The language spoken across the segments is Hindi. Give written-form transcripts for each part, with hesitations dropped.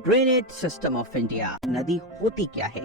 Drainage system of India. नदी होती क्या है?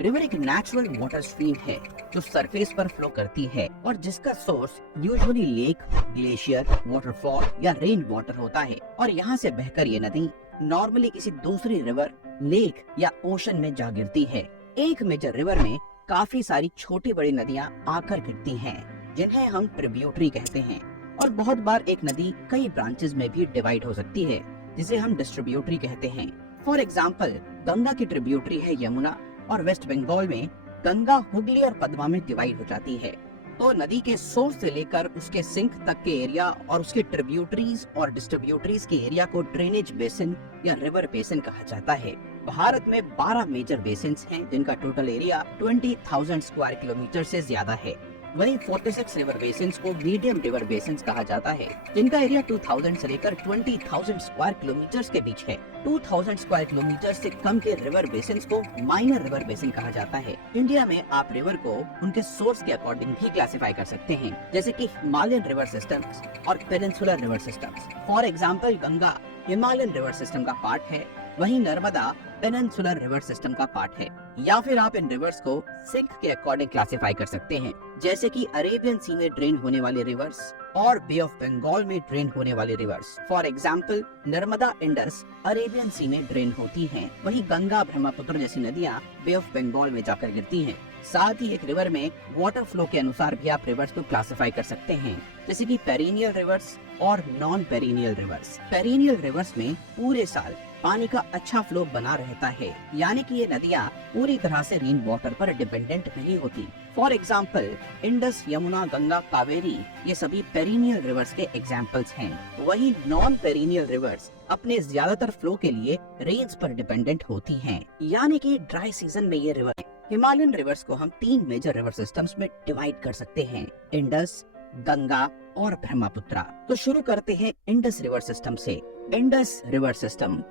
रिवर एक नेचुरल वाटर स्ट्रीम है जो सरफेस पर फ्लो करती है और जिसका source usually lake, glacier, waterfall या रेन वाटर होता है और यहाँ से बहकर ये नदी नॉर्मली किसी दूसरी रिवर, लेक या ओशन में जा गिरती है। एक मेजर रिवर में काफी सारी छोटी बड़ी नदियाँ आकर गिरती हैं, जिन्हें हम ट्रिब्यूटरी कहते हैं। और बहुत बार एक नदी कई ब्रांचेस में भी डिवाइड हो सकती है, जिसे हम डिस्ट्रीब्यूटरी कहते हैं। फॉर एग्जाम्पल, गंगा की ट्रिब्यूटरी है यमुना और वेस्ट बंगाल में गंगा हुगली और पद्मा में डिवाइड हो जाती है। तो नदी के सोर्स से लेकर उसके सिंक तक के एरिया और उसके ट्रिब्यूटरीज और डिस्ट्रीब्यूटरीज के एरिया को ड्रेनेज बेसिन या रिवर बेसिन कहा जाता है। भारत में 12 मेजर बेसिन्स हैं, जिनका टोटल एरिया 20,000 स्क्वायर किलोमीटर से ज्यादा है। वहीं 46 रिवर बेसिन्स को मीडियम रिवर बेसिन्स कहा जाता है, जिनका एरिया 2000 से लेकर 20,000 स्क्वायर किलोमीटर के बीच है। 2000 स्क्वायर किलोमीटर से कम के रिवर बेसिन्स को माइनर रिवर बेसिन कहा जाता है। इंडिया में आप रिवर को उनके सोर्स के अकॉर्डिंग भी क्लासिफाई कर सकते हैं, जैसे कि हिमालयन रिवर सिस्टम्स और peninsular river systems. For example, Ganga Himalayan river system का पार्ट है, वहीं नर्मदा पेनिनसुलर रिवर सिस्टम का पार्ट है। या फिर आप इन रिवर्स को सिंक के अकॉर्डिंग क्लासिफाई कर सकते हैं, जैसे कि अरेबियन सी में ड्रेन होने वाले रिवर्स और बे ऑफ बंगाल में ड्रेन होने वाले rivers. For example, Narmada, Indus Arabian sea में ड्रेन होती हैं, वहीं गंगा, ब्रह्मपुत्र जैसी नदियां बे ऑफ बंगाल में जाकर गिरती हैं। साथ ही एक रिवर में वाटर फ्लो के अनुसार भी आप रिवर्स को क्लासिफाई कर सकते हैं, जैसे कि पेरिनियल रिवर्स और non perennial rivers. Perennial rivers में पूरे साल पानी का अच्छा फ्लो बना रहता है, यानी कि ये नदियाँ पूरी तरह से रेन वाटर पर डिपेंडेंट नहीं होती। For example, Indus, Yamuna, Ganga, Kaveri ये सभी पेरिनियल रिवर्स के एग्जाम्पल्स हैं। वहीं नॉन पेरिनियल रिवर्स अपने ज्यादातर फ्लो के लिए रेन्स पर डिपेंडेंट होती हैं, यानी कि ड्राई सीजन में ये रिवर। हिमालयन रिवर्स को हम 3 मेजर रिवर सिस्टम्स में डिवाइड कर सकते हैं, इंडस, गंगा और ब्रह्मपुत्र। तो शुरू करते हैं इंडस रिवर सिस्टम से। इंडस रिवर सिस्टम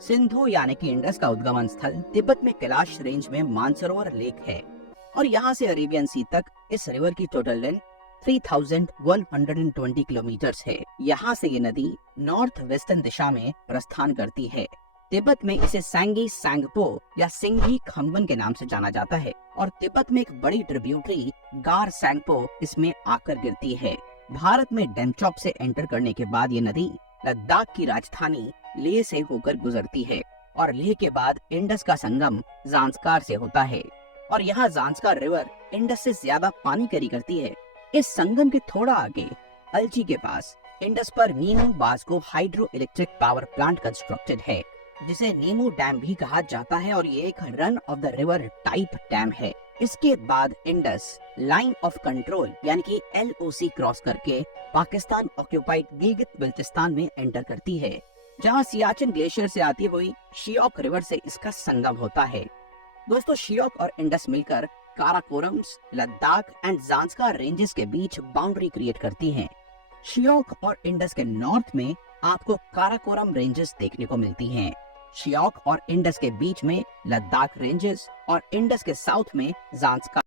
सिंधु यानी कि इंडस का उद्गमन स्थल तिब्बत में कैलाश रेंज में मानसरोवर लेक है और यहाँ से अरेबियन सी तक इस रिवर की टोटल लेंथ 3120 किलोमीटर है। यहाँ से ये नदी नॉर्थ वेस्टर्न दिशा में प्रस्थान करती है। तिब्बत में इसे सैंगी सैंगपो या सिंघी खम्बन के नाम से जाना जाता है और तिब्बत में एक बड़ी ट्रिब्यूटरी गार सैंगपो इसमें आकर गिरती है। भारत में डेमचौक से एंटर करने के बाद ये नदी लद्दाख की राजधानी लेह से होकर गुजरती है और लेह के बाद इंडस का संगम ज़ांस्कार से होता है और यहाँ ज़ांस्कार रिवर इंडस से ज्यादा पानी कैरी करती है। इस संगम के थोड़ा आगे अल्ची के पास इंडस पर Nimoo Bazgo hydro electric power plant constructed है, जिसे नीमू डैम भी कहा जाता है और ये एक run of the river type dam है। इसके बाद इंडस लाइन ऑफ कंट्रोल यानी कि LOC क्रॉस करके पाकिस्तान ऑक्यूपाइड गिलगित बल्तिस्तान में एंटर करती है, जहां सियाचिन ग्लेशियर से आती हुई शियोक रिवर से इसका संगम होता है। दोस्तों, शियोक और इंडस मिलकर काराकोरम्स, लद्दाख एंड ज़ांस्कार रेंजेस के बीच बाउंड्री क्रिएट करती हैं। शियोक और इंडस के नॉर्थ में आपको काराकोरम रेंजेस देखने को मिलती हैं। शियोक और इंडस के बीच में लद्दाख रेंजेस और इंडस के साउथ में ज़ांस्कार